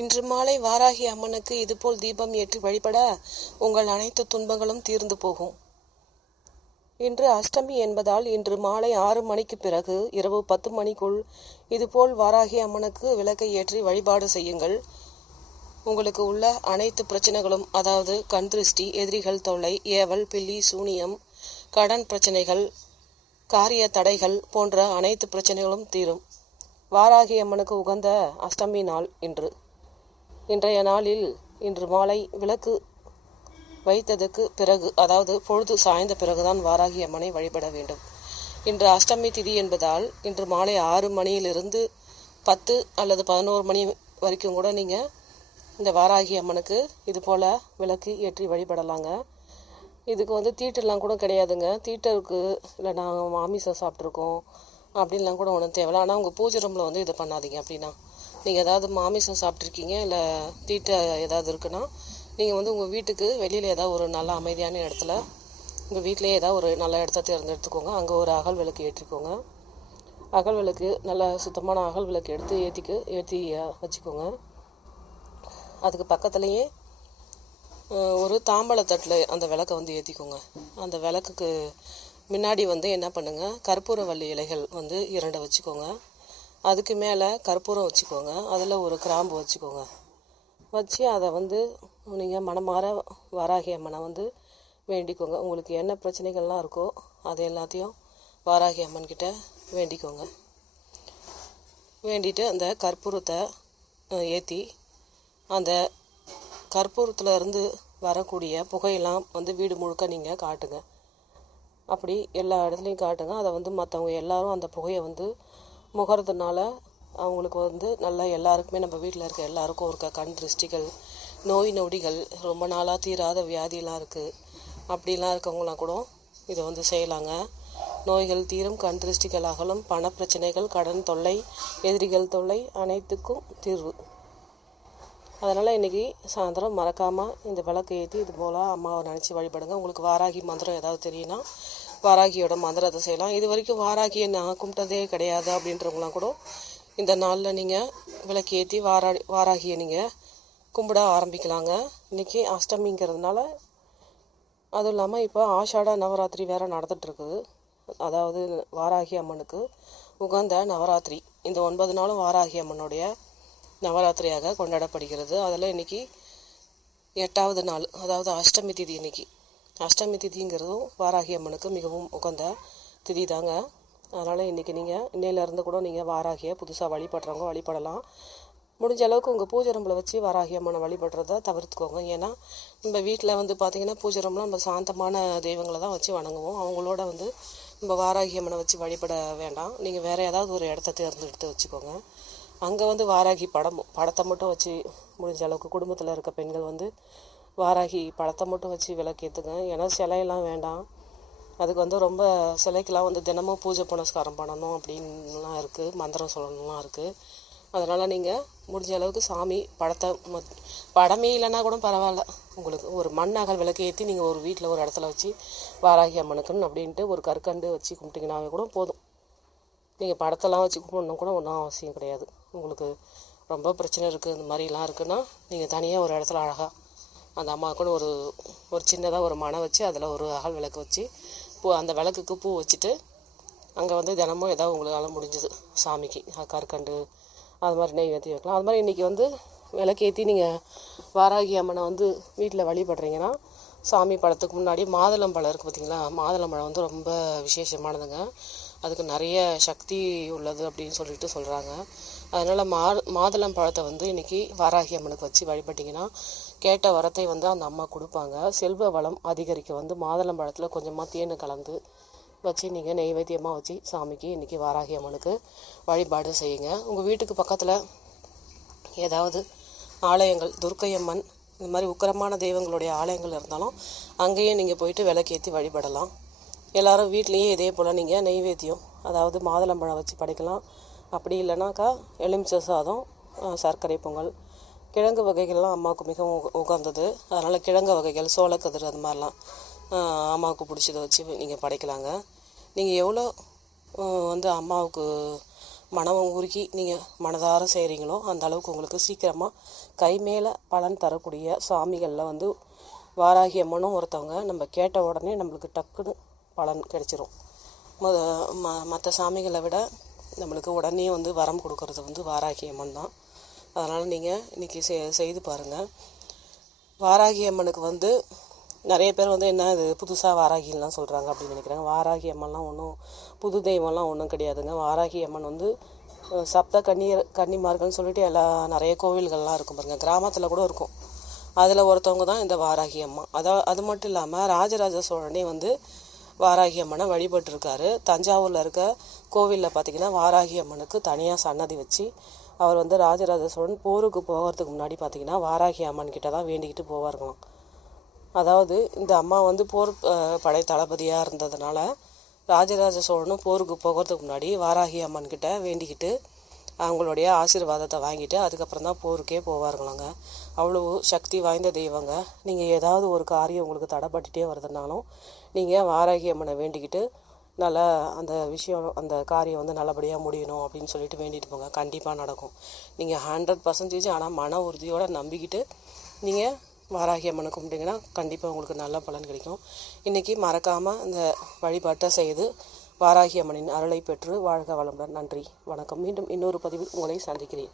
இன்று மாலை வாராகி அம்மனுக்கு இதுபோல் தீபம் ஏற்றி வழிபட உங்கள் அனைத்து துன்பங்களும் தீர்ந்து போகும். இன்று அஷ்டமி என்பதால் இன்று மாலை 6 மணிக்கு பிறகு இரவு 10 மணிக்குள் இதுபோல் வாராகி அம்மனுக்கு விளக்கை ஏற்றி வழிபாடு செய்யுங்கள். உங்களுக்கு உள்ள அனைத்து பிரச்சனைகளும், அதாவது கண் திருஷ்டி, எதிரிகள் தொல்லை, ஏவல், பில்லி, சூனியம், கடன் பிரச்சனைகள், காரிய தடைகள் போன்ற அனைத்து பிரச்சனைகளும் தீரும். வாராகி அம்மனுக்கு உகந்த அஷ்டமி நாள் இன்றைய நாளில் இன்று மாலை விளக்கு வைத்ததுக்கு பிறகு, அதாவது பொழுது சாய்ந்த பிறகுதான் வாராகி அம்மனை வழிபட வேண்டும். இன்று அஷ்டமி திதி என்பதால் இன்று மாலை 6 மணியிலிருந்து 10 அல்லது 11 மணி வரைக்கும் கூட நீங்கள் இந்த வாராகி அம்மனுக்கு இது போல் விளக்கு ஏற்றி வழிபடலாங்க. இதுக்கு தீட்டெல்லாம் கூட கிடையாதுங்க. தீட்டருக்கு இல்லை நாங்கள் மாமிசம் சாப்பிட்ருக்கோம் அப்படின்லாம் கூட ஒன்றும் தேவையில்லை. ஆனால் உங்கள் பூஜை ரூமில் இதை பண்ணாதீங்க. அப்படின்னா நீங்கள் ஏதாவது மாமிசம் சாப்பிட்ருக்கீங்க இல்லை தீட்டை ஏதாவது இருக்குன்னா நீங்கள் உங்கள் வீட்டுக்கு வெளியில் ஏதாவது ஒரு நல்ல அமைதியான இடத்துல, உங்கள் வீட்டிலேயே ஏதாவது ஒரு நல்ல இடத்த தேர்ந்தெடுத்துக்கோங்க. அங்கே ஒரு அகல் விளக்கு ஏற்றிக்கோங்க. அகல் விளக்கு நல்ல சுத்தமான அகல் விளக்கு எடுத்து ஏற்றி வச்சுக்கோங்க. அதுக்கு பக்கத்துலேயே ஒரு தாம்பழத்தட்டில் அந்த விளக்கை ஏற்றிக்கோங்க. அந்த விளக்குக்கு முன்னாடி என்ன பண்ணுங்கள், கற்பூரவள்ளி இலைகள் 2 வச்சுக்கோங்க. அதுக்கு மேலே கற்பூரம் வச்சுக்கோங்க. அதில் ஒரு கிராம்பு வச்சுக்கோங்க. வச்சு அதை நீங்கள் மனமாற வாராகி அம்மனை வேண்டிக்கோங்க. உங்களுக்கு என்ன பிரச்சனைகள்லாம் இருக்கோ அது எல்லாத்தையும் வாராகி அம்மன்கிட்ட வேண்டிக்கோங்க. வேண்டிட்டு அந்த கற்பூரத்தை ஏற்றி அந்த கற்பூரத்தில் இருந்து வரக்கூடிய புகையெல்லாம் வீடு முழுக்க நீங்கள் காட்டுங்க. அப்படி எல்லா இடத்துலையும் காட்டுங்க. அதை மற்றவங்க எல்லாரும் அந்த புகையை முகறதுனால அவங்களுக்கு நல்லா எல்லாருக்குமே, நம்ம வீட்டில் இருக்க எல்லாருக்கும் இருக்க கண் திருஷ்டிகள், நோய் நொடிகள், ரொம்ப நாளாக தீராத வியாதியெல்லாம் இருக்குது அப்படிலாம் இருக்கவங்களாம் கூட இதை செய்யலாங்க. நோய்கள் தீரும், கண் திருஷ்டிகள் அகலும், பணப்பிரச்சனைகள், கடன் தொல்லை, எதிரிகள் தொல்லை அனைத்துக்கும் தீர்வு. அதனால் இன்றைக்கி சாயந்தரம் மறக்காமல் இந்த விளக்கு ஏற்றி இது போல் அம்மாவை நினச்சி வழிபடுங்க. உங்களுக்கு வாராகி மந்திரம் ஏதாவது தெரியும்னா வாராகியோட மந்திரத்தை செய்யலாம். இது வரைக்கும் வாராகியை நான் கும்பிட்டதே கிடையாது அப்படின்றவங்களாம் கூட இந்த நாளில் நீங்கள் விளக்கு ஏற்றி வாராகியை நீங்கள் கும்பிட ஆரம்பிக்கலாங்க. இன்றைக்கி அஷ்டமிங்கிறதுனால, அதுவும் இல்லாமல் இப்போ ஆஷாட நவராத்திரி வேறு நடந்துகிட்ருக்குது. அதாவது வாராகி அம்மனுக்கு உகந்த நவராத்திரி. இந்த 9 நாளும் வாராகி அம்மனுடைய நவராத்திரியாக கொண்டாடப்படுகிறது. அதில் இன்றைக்கி 8வது நாள், அதாவது அஷ்டமி திதி. இன்றைக்கி அஷ்டமி திதிங்கிறதும் வாராகி அம்மனுக்கு மிகவும் உகந்த திதி தாங்க. அதனால் இன்றைக்கி நீங்கள் இன்னையிலேருந்து கூட நீங்கள் வாராகியை புதுசாக வழிபடுறவங்க வழிபடலாம். முடிஞ்ச அளவுக்கு உங்கள் பூஜை ரூமில் வச்சு வாராகி அம்மனை வழிபடுறத தவிர்த்துக்கோங்க. ஏன்னா நம்ம வீட்டில் பார்த்திங்கன்னா பூஜை ரூமில் நம்ம சாந்தமான தெய்வங்களை தான் வச்சு வணங்குவோம். அவங்களோட நம்ம வாராகி அம்மனை வச்சு வழிபட வேண்டாம். நீங்கள் வேறு ஏதாவது ஒரு இடத்த தேர்ந்தெடுத்து வச்சுக்கோங்க. அங்கே வாராகி படத்தை மட்டும் வச்சு, முடிஞ்ச அளவுக்கு குடும்பத்தில் இருக்க பெண்கள் வாராகி படத்தை மட்டும் வச்சு விளக்கேற்றுங்க. ஏன்னா சிலையெல்லாம் வேண்டாம். அதுக்கு ரொம்ப சிலைக்கெல்லாம் தினமும் பூஜை புனஸ்காரம் பண்ணணும் அப்படின்லாம் இருக்குது, மந்திரம் சொல்லணும்லாம் இருக்குது. அதனால் நீங்கள் முடிஞ்ச அளவுக்கு சாமி படமே இல்லைன்னா கூட பரவாயில்ல, உங்களுக்கு ஒரு மண் அகல் விளக்கு ஏற்றி நீங்கள் ஒரு வீட்டில் ஒரு இடத்துல வச்சு வாராகி அம்மனுக்குன்னு அப்படின்ட்டு ஒரு கற்கண்டு வச்சு கும்பிட்டிங்கனாவே கூட போதும். நீங்கள் படத்தெல்லாம் வச்சு கும்பிடணும் கூட ஒன்றும் அவசியம் கிடையாது. உங்களுக்கு ரொம்ப பிரச்சனை இருக்குது, இந்த மாதிரிலாம் இருக்குன்னா நீங்கள் தனியாக ஒரு இடத்துல அழகாக அந்த அம்மாவுக்குன்னு ஒரு சின்னதாக ஒரு மனை வச்சு அதில் ஒரு அகல் விளக்கு வச்சு அந்த விளக்குக்கு பூ வச்சுட்டு அங்கே தினமும் ஏதாவது உங்களால் முடிஞ்சது சாமிக்கு கற்கண்டு அது மாதிரி நெய்வேத்தி வைக்கலாம். அது மாதிரி இன்றைக்கி விளக்கேற்றி நீங்கள் வாராகி அம்மனை வீட்டில் வழிபடுறீங்கன்னா சாமி படத்துக்கு முன்னாடி மாதுளம்பழம் இருக்குது பார்த்திங்களா, மாதுளம்பழம் ரொம்ப விசேஷமானதுங்க. அதுக்கு நிறைய சக்தி உள்ளது அப்படின்னு சொல்கிறாங்க. அதனால் மாதுளம் பழத்தை இன்றைக்கி வாராகி அம்மனுக்கு வச்சு வழிபட்டிங்கன்னா கேட்ட வரத்தை அந்த அம்மா கொடுப்பாங்க. செல்வ வளம் அதிகரிக்க மாதுளம் பழத்தில் கொஞ்சமாக தேன் கலந்து வச்சு நீங்கள் நெய்வேத்தியமாக வச்சு சாமிக்கு இன்றைக்கி வாராகி அம்மனுக்கு வழிபாடு செய்யுங்க. உங்கள் வீட்டுக்கு பக்கத்தில் ஏதாவது ஆலயங்கள், துர்க்கையம்மன், இந்த மாதிரி உக்கிரமான தெய்வங்களுடைய ஆலயங்கள் இருந்தாலும் அங்கேயே நீங்கள் போயிட்டு விளக்கேற்றி வழிபடலாம். எல்லோரும் வீட்லேயே இதே போல் நீங்கள் நெய்வேத்தியம், அதாவது மாதுளம்பழம் வச்சு படைக்கலாம். அப்படி இல்லைனாக்கா எலுமிச்சை சாதம், சர்க்கரை பொங்கல், கிழங்கு வகைகள்லாம் அம்மாவுக்கு மிகவும் உகந்தது. அதனால் கிழங்கு வகைகள், சோளக்கதிர், அது மாதிரிலாம் அம்மாவுக்கு பிடிச்சதை வச்சு நீங்கள் படைக்கலாங்க. நீங்கள் எவ்வளோ அம்மாவுக்கு மனம் உருகி நீங்கள் மனதார செய்கிறீங்களோ அந்த அளவுக்கு உங்களுக்கு சீக்கிரமாக கை மேலே பலன் தரக்கூடிய சுவாமிகளில் வந்து வாராகி அம்மனும் ஒருத்தவங்க. நம்ம கேட்ட உடனே நம்மளுக்கு டக்குன்னு பலன் கிடைச்சிரும். மற்ற சாமிகளை விட நம்மளுக்கு உடனே வந்து வரம் கொடுக்கறது வந்து வாராகி அம்மன் தான். அதனால் நீங்கள் இன்றைக்கி செய்து பாருங்கள். வாராகி அம்மனுக்கு வந்து நிறைய பேர் வந்து என்ன இது புதுசாக வாராகிலாம் சொல்கிறாங்க அப்படின்னு நினைக்கிறாங்க. வாராகி அம்மன்லாம் ஒன்றும் புது தெய்வம்லாம் ஒன்றும் கிடையாதுங்க. வாராகி அம்மன் வந்து சப்த கன்னிமார்கள்னு சொல்லிட்டு நிறைய கோவில்கள்லாம் இருக்கும் பாருங்கள், கிராமத்தில் கூட இருக்கும். அதில் ஒருத்தவங்க தான் இந்த வாராகி அம்மன். அது மட்டும் இல்லாமல் ராஜராஜ சோழனே வந்து வாராகி அம்மனை வழிபட்டுருக்காரு. தஞ்சாவூரில் இருக்க கோவிலில் பார்த்திங்கன்னா வாராகி அம்மனுக்கு தனியாக சன்னதி வச்சு அவர் வந்து ராஜராஜ சோழன் போருக்கு போகிறதுக்கு முன்னாடி பார்த்திங்கன்னா வாராகி அம்மன் கிட்ட தான் வேண்டிக்கிட்டு போவார்களாம். அதாவது இந்த அம்மா வந்து போர் படை தளபதியாக இருந்ததுனால ராஜராஜ சோழனும் போருக்கு போகிறதுக்கு முன்னாடி வாராகி அம்மன் கிட்ட வேண்டிக்கிட்டு அவங்களுடைய ஆசீர்வாதத்தை வாங்கிட்டு அதுக்கப்புறம் தான் போருக்கே போவார்களாங்க. அவ்வளோ சக்தி வாய்ந்த தெய்வங்க. நீங்கள் ஏதாவது ஒரு காரியம் உங்களுக்கு தடைப்பட்டுட்டே வருதுனாலும் நீங்கள் வாராகி அம்மனை வேண்டிக்கிட்டு நல்லா அந்த காரியம் வந்து நல்லபடியாக முடியணும் அப்படின்னு சொல்லிட்டு வேண்டிட்டு போங்க. கண்டிப்பாக நடக்கும். நீங்கள் 100% ஆனால் மன உறுதியோடு நம்பிக்கிட்டு நீங்கள் வாராகி அம்மனை கும்பிட்டிங்கன்னா கண்டிப்பாக உங்களுக்கு நல்ல பலன் கிடைக்கும். இன்றைக்கி மறக்காமல் இந்த வழிபாட்டை செய்து வாராகி அம்மனின் அருளை பெற்று வாழ்க வளமுடன். நன்றி, வணக்கம். மீண்டும் இன்னொரு பதிவில் உங்களை சந்திக்கிறேன்.